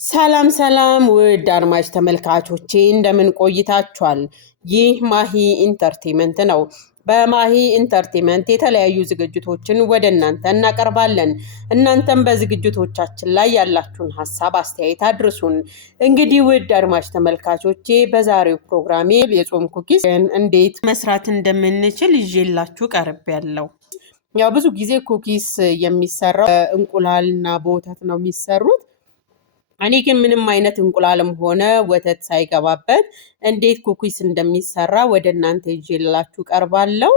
ሰላም ሰላም ውድ አድማጭ ተመልካቾቼ እንደምን ቆይታችኋል? ይህ ማሂ ኢንተርቴንመንት ነው። በማሂ ኢንተርቴንመንት የተለያዩ ዝግጅቶችን ወደ እናንተ እናቀርባለን። እናንተም በዝግጅቶቻችን ላይ ያላችሁን ሀሳብ አስተያየት አድርሱን። እንግዲህ ውድ አድማጭ ተመልካቾቼ በዛሬው ፕሮግራሜ የጾም ኩኪስ እንዴት መስራት እንደምንችል ይዤላችሁ ቀርቤያለሁ። ያው ብዙ ጊዜ ኩኪስ የሚሰራው እንቁላልና በወተት ነው የሚሰሩት። እኔ ግን ምንም አይነት እንቁላልም ሆነ ወተት ሳይገባበት እንዴት ኩኪስ እንደሚሰራ ወደ እናንተ ይዤላችሁ ቀርባለሁ።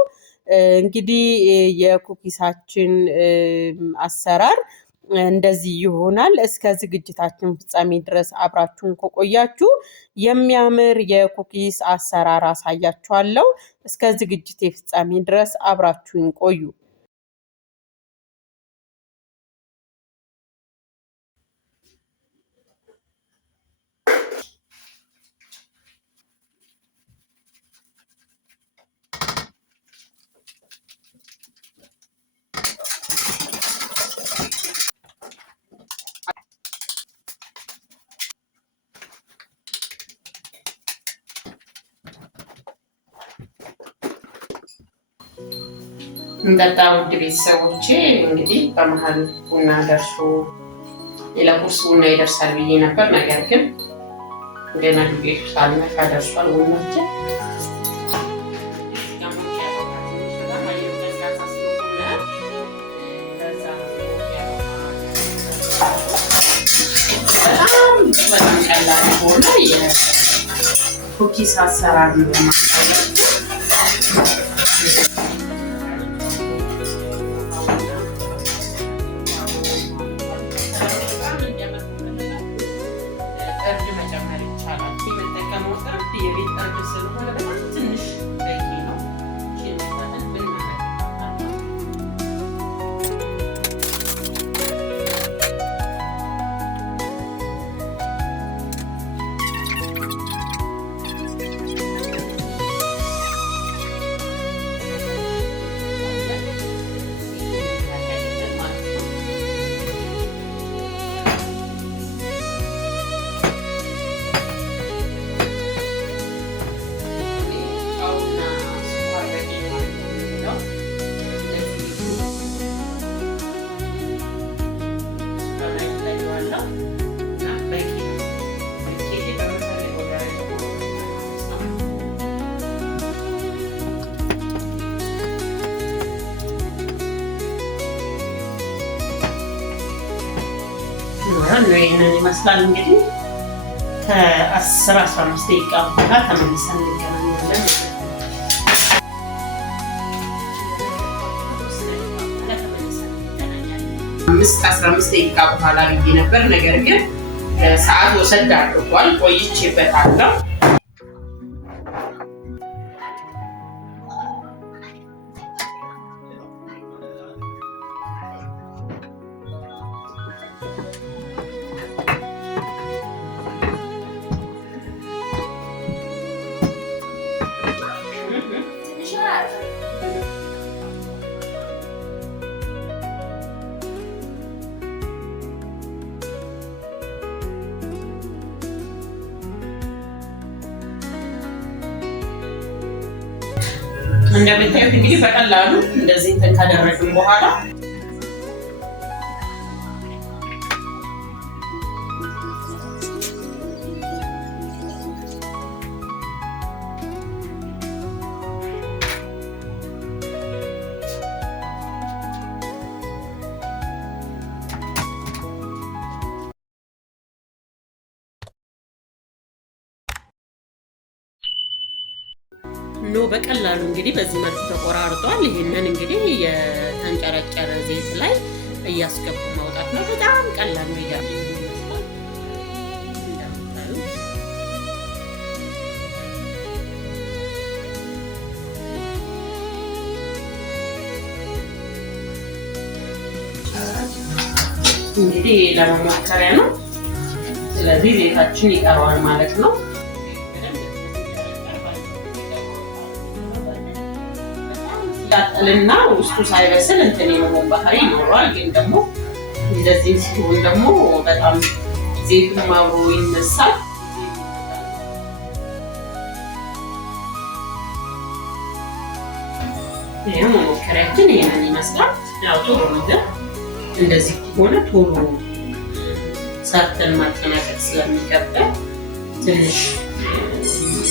እንግዲህ የኩኪሳችን አሰራር እንደዚህ ይሆናል። እስከ ዝግጅታችን ፍጻሜ ድረስ አብራችሁን ከቆያችሁ የሚያምር የኩኪስ አሰራር አሳያችኋለሁ። እስከ ዝግጅቴ ፍጻሜ ድረስ አብራችሁን ቆዩ። እንጠጣ ውድ ቤተሰቦቼ። እንግዲህ በመሀል ቡና ደርሶ ሌላ ቁርስ ቡና ይደርሳል ብዬ ነበር። ነገር ግን ገና ቤቱ ሳልነካ ደርሷል ቡናችን። በጣም ቀላል ሆነ የኩኪስ አሰራር ነው ማለት ነው። ይህንን ይመስላል። እንግዲህ ከ10-15 ደቂቃ በኋላ ተመልሰን እንገናኛለን። 15 ደቂቃ በኋላ ብዬ ነበር፣ ነገር ግን ሰዓት ወሰድ አድርጓል። ቆይቼበታለሁ። እንደምታዩት እንግዲህ በቀላሉ እንደዚህ እንትን ካደረግን በኋላ በቀላሉ እንግዲህ በዚህ መልኩ ተቆራርጧል። ይሄንን እንግዲህ የተንጨረጨረ ዘይት ላይ እያስገቡ ማውጣት ነው። በጣም ቀላል ነው። እንግዲህ ለመሞከሪያ ነው። ስለዚህ ዘይታችን ይቀረዋል ማለት ነው። ያጠልና ውስጡ ሳይበስል እንትን የመሆን ባህሪ ይኖረዋል። ግን ደግሞ እንደዚህ ሲሆን ደግሞ በጣም ዘይቱም አብሮ ይነሳል። ይሄ መሞከሪያችን ይሄንን ይመስላል። ያው ቶሎ ነገር እንደዚህ ሆነ ቶሎ ሰርተን ማጠናቀቅ ስለሚከብድ ትንሽ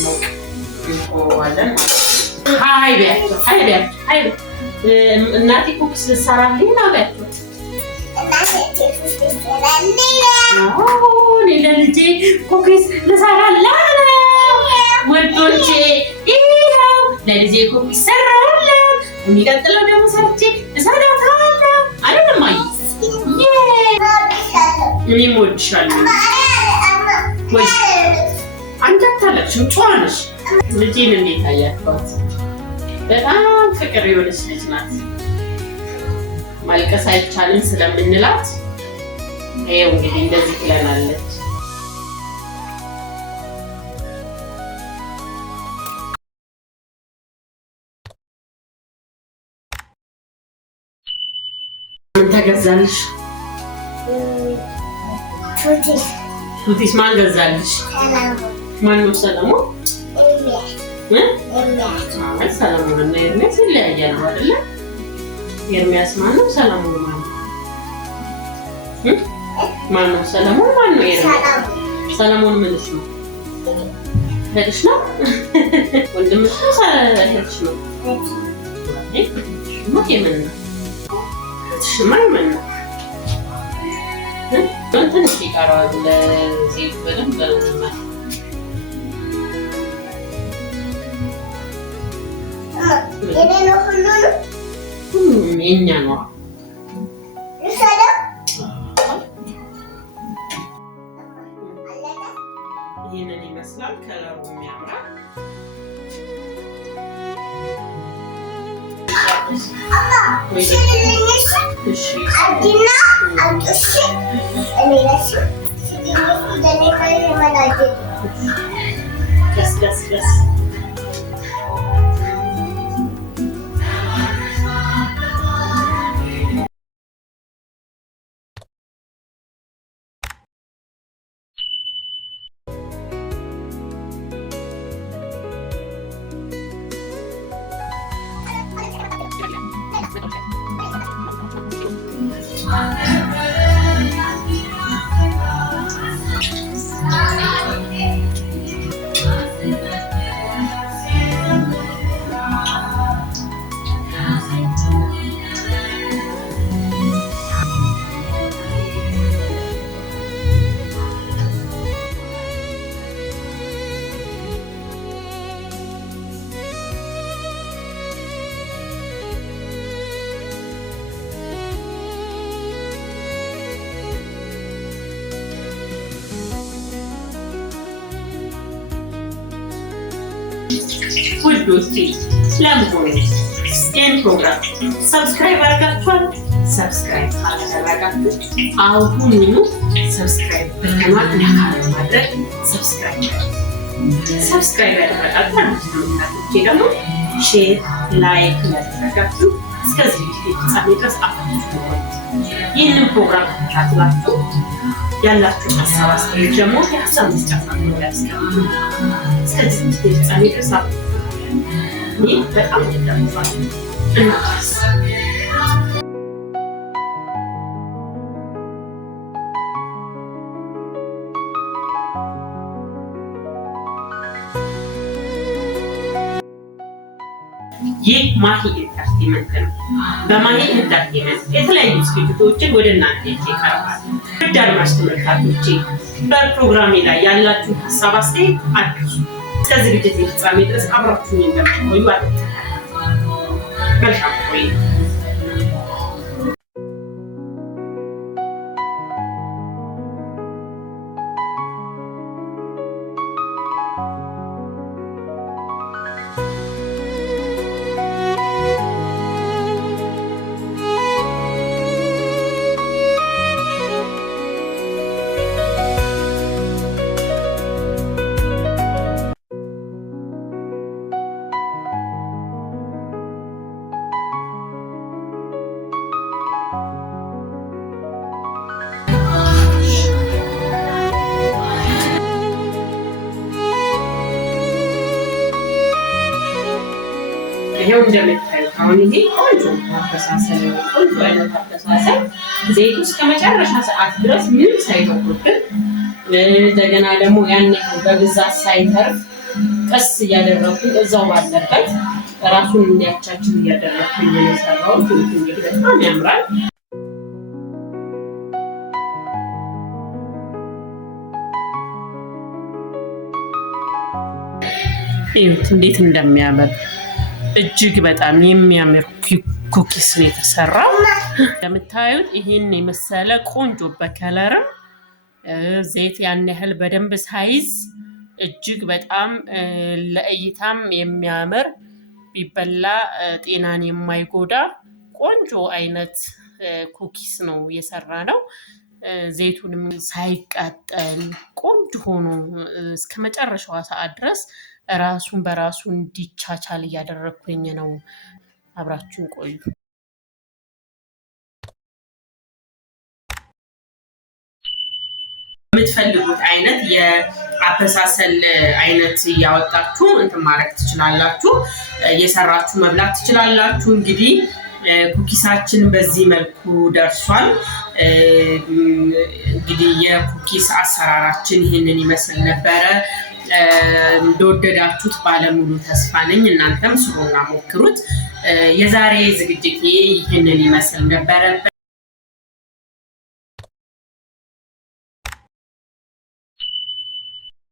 ሞቅ እንቆዋለን። ሃይ ቢያቸው እናቴ ኩክስ ልትሰራልኝ ነው ቢያቸው እኔ ለልጄ ኩክስ ልሰራላት ወዶቼ ይኸው ለልጄ ኩክስ ሰራላት። የሚቀጥለው ደግሞ ሰርቼ እሰራታለሁ አይደለም አይ እኔም እወድሻለሁ ወይ አንተ ታለቅሽም ጨዋ ነሽ። ልጄን እንዴት አያችኋት? በጣም ፍቅር የሆነች ልጅ ናት። ማልቀስ አይቻልም ስለምንላት ይኸው እንግዲህ እንደዚህ ትለናለች። ምን ተገዛልሽ? ቱቲስ ማን ገዛልሽ? ማን ነው ሰለሞን? ሰለሞን እና ኤርሚያስ ይለያያሉ አይደለ? ኤርሚያስ ማን ነው? ሰለሞን ማን ነው? ማን ነው ሰለሞን? ማን ነው ኤርሚያስ? ሰለሞን ምንሽ ነው? እህትሽ ነው? ወንድምሽ ነው? እህትሽ ነው? የምን ነው? እህትሽማ የምን ነው? ትንሽ ይቀረዋል ለዘይት በደንብ የእኛ ነው። ይህንን ይመስላል። ከለሩ የሚያምራል። ደስ ውዶቼ ለምሆኑ ይህን ፕሮግራም ሰብስክራይብ አድርጋችኋል? ሰብስክራይብ ካላደረጋችሁ አሁኑኑ ሰብስክራይብ በተኗል ማድረግ ሰብስክራይብ ያደረጋችሁ ተመልካቾቼ ደግሞ ሼር ላይክ ያደረጋችሁ እስከዚህ ፍጻሜ ድረስ አብራችሁ ይህንን ፕሮግራም ተከታትላችሁ ያላችሁ ሀሳብ አስተያየት ደግሞ የሀሳብ መስጫ ሳጥን ላይ አስቀምጡ። እስከዚህ ፍጻሜ ድረስ ይህ በጣም ተደርሷል። እናስ ይህ ማሂ ኢንተርቴይንመንት ነው። በማሂ ኢንተርቴይንመንት የተለያዩ ዝግጅቶችን ወደ እናንተ ይቀርባል። ውድ አድማጭ ተመልካቾቼ በፕሮግራሜ ላይ ያላችሁ ሀሳብ አስተያየት አድርሱ። እስከ ዝግጅት ፍጻሜ ድረስ አብራችሁኝ እንደምትቆዩ መልካም ቆይታ። ይሄው እንደምታዩት አሁን ይሄ ቆንጆ አበሳሰል ቆንጆ አይነት አበሳሰል ዘይት ውስጥ ከመጨረሻ ሰዓት ድረስ ምንም ሳይተውብን እንደገና ደግሞ ያን በብዛት ሳይተርፍ ቀስ እያደረኩኝ እዛው ባለበት ራሱን እንዲያቻችን እያደረኩኝ ነው የሰራሁት። እንግዲህ በጣም ያምራል። ይሁት እንዴት እንደሚያምር እጅግ በጣም የሚያምር ኩኪስ ነው የተሰራው። እንደምታዩት ይሄን የመሰለ ቆንጆ በከለርም ዘይት ያን ያህል በደንብ ሳይዝ እጅግ በጣም ለእይታም የሚያምር ቢበላ ጤናን የማይጎዳ ቆንጆ አይነት ኩኪስ ነው የሰራ ነው። ዘይቱንም ሳይቃጠል ቆንጆ ሆኖ እስከ መጨረሻዋ ሰዓት ድረስ ራሱን በራሱ እንዲቻቻል እያደረኩኝ ነው። አብራችሁን ቆዩ። የምትፈልጉት አይነት የአበሳሰል አይነት እያወጣችሁ እንትን ማድረግ ትችላላችሁ፣ እየሰራችሁ መብላት ትችላላችሁ። እንግዲህ ኩኪሳችን በዚህ መልኩ ደርሷል። እንግዲህ የኩኪስ አሰራራችን ይህንን ይመስል ነበረ። እንደወደዳችሁት ባለሙሉ ተስፋ ነኝ። እናንተም ስሩና ሞክሩት። የዛሬ ዝግጅቴ ይህንን ይመስል ነበረ።